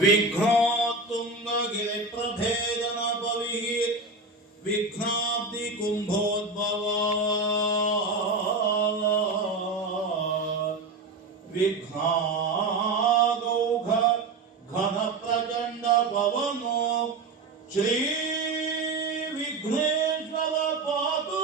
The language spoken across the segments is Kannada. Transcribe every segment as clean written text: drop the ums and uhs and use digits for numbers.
विघ्नोत्तुंगगिरि प्रभेदन बलिः विघ्नाब्धि कुंभोद्भव विघ्नागौघ घन प्रचंड पवनो श्री विघ्नेश्वर पातु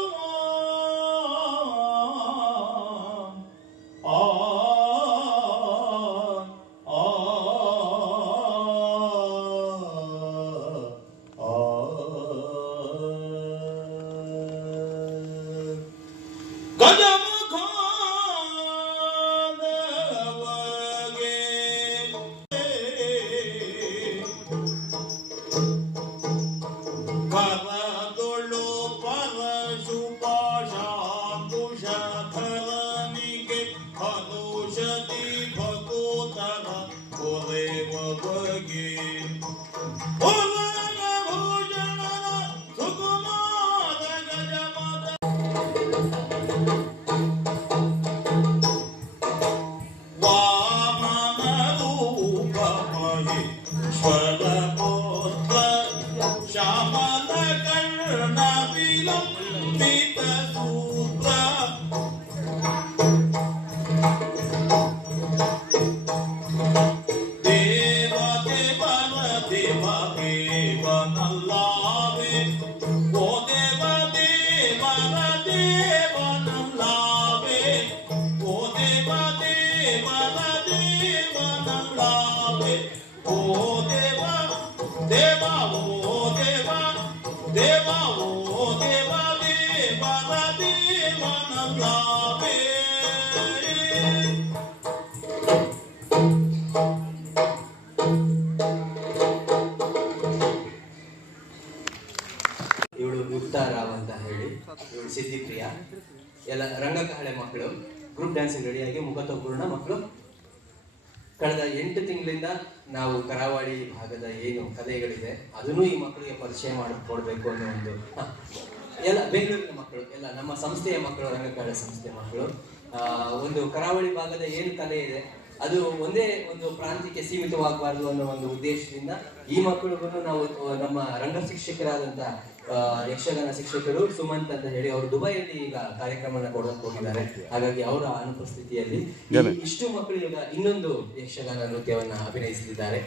ರಾವ್ ಅಂತ ಹೇಳಿ ಇವಳು ಸಿದ್ಧಿಪ್ರಿಯ ಎಲ್ಲ ರಂಗಕಹಳೆ ಮಕ್ಕಳು ಗ್ರೂಪ್ ಡ್ಯಾನ್ಸಿಂಗ್ ರೆಡಿಯಾಗಿ ಮುಖತಪೂರ್ಣ ಮಕ್ಕಳು. ಕಳೆದ 8 ತಿಂಗಳಿಂದ ನಾವು ಕರಾವಳಿ ಭಾಗದ ಏನು ಕಲೆಗಳಿದೆ ಅದನ್ನು ಈ ಮಕ್ಕಳಿಗೆ ಪರಿಚಯ ಮಾಡಿಕೊಡ್ಬೇಕು ಅನ್ನೋ ಒಂದು ಎಲ್ಲ ಬೆಂಗಳೂರಿನ ಮಕ್ಕಳು ಎಲ್ಲ ನಮ್ಮ ಸಂಸ್ಥೆಯ ಮಕ್ಕಳು ರಂಗಕಹಳೆ ಸಂಸ್ಥೆಯ ಮಕ್ಕಳು ಒಂದು ಕರಾವಳಿ ಭಾಗದ ಏನು ಕಲೆ ಇದೆ ಅದು ಒಂದೇ ಒಂದು ಪ್ರಾಂತ್ಯಕ್ಕೆ ಸೀಮಿತವಾಗಬಾರ್ದು ಅನ್ನೋ ಒಂದು ಉದ್ದೇಶದಿಂದ ಈ ಮಕ್ಕಳಿಗೂ ನಾವು ನಮ್ಮ ರಂಗ ಶಿಕ್ಷಕರಾದಂಥ ಯಕ್ಷಗಾನ ಶಿಕ್ಷಕರು ಸುಮಂತ್ ಅಂತ ಹೇಳಿ ಅವರು ದುಬೈಯಲ್ಲಿ ಈಗ ಕಾರ್ಯಕ್ರಮನ ಕೊಡೋಕೆ ಹೋಗಿದ್ದಾರೆ. ಹಾಗಾಗಿ ಅವರ ಅನುಪಸ್ಥಿತಿಯಲ್ಲಿ ಇಷ್ಟು ಮಕ್ಕಳು ಈಗ ಇನ್ನೊಂದು ಯಕ್ಷಗಾನ ನೃತ್ಯವನ್ನ ಅಭಿನಯಿಸುತ್ತಿದ್ದಾರೆ.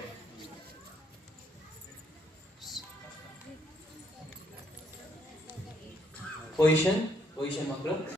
ಪೊಸಿಷನ್ ಮಕ್ಕಳು